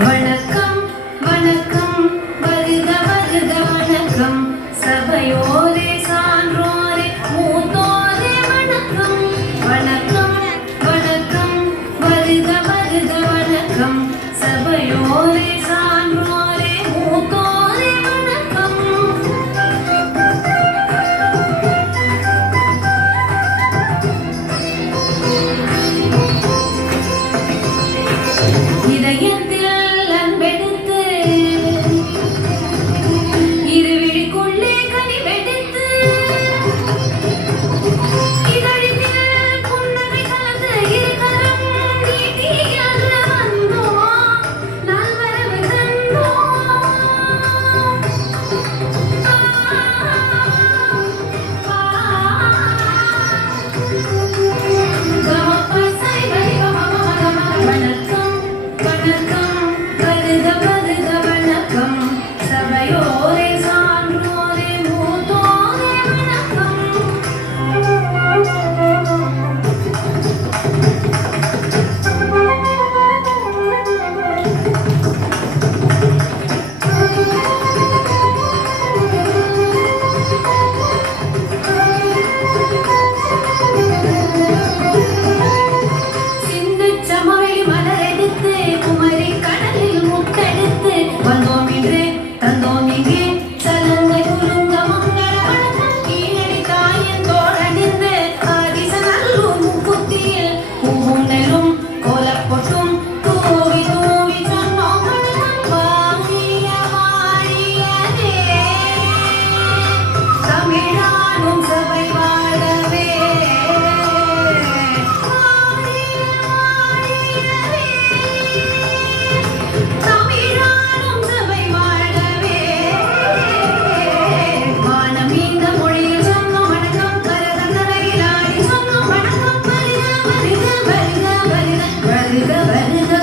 வணக்கம் வணக்கம் வருக வருக வணக்கம் சபையோரே சான்றோரே மூத்தோரே வணக்கம் வணக்கம் வணக்கம் வருக வருக வணக்கம் சபையோரே சான்றோரே மூத்தோரே வணக்கம் இதயத்தில் அன்பெடுத்து இருவிழிக்குள்ளே கனிவெடுத்து இதழில் புன்னகை கலந்து இருக்கரம் நீட்டி அருள வந்தோம் நல்வரவு தந்தோம் வணக்கம் வணக்கம் வருக வருக வணக்கம் சபையோரே சான்றோரே மூத்தோரே வணக்கம் சிந்துச் சமவெளி மலரெடுத்து குமரி கடலில் முத்தெடுத்து வந்தோம் இன்று தந்தோம் இங்கே சலங்கை குலுங்க மங்கள வணக்கம் கீழடி தாயின் தோழனிந்து ஆதிசநல்லூர் முக்குத்தியில் பூவும் நெல்லும் கோலப்பொட்டும் தூவி தூவி சொன்னோம் வணக்கம் வாழிய வாழியவே தமிழானும் சபை வாழவே தமிழானும் சபை வாழவே வானம் இந்த மொழியில் சொன்னோம் வணக்கம் கரதங்கரையில் ஆடி சொன்னோம் வணக்கம் வருக வருக வருக வருக வருக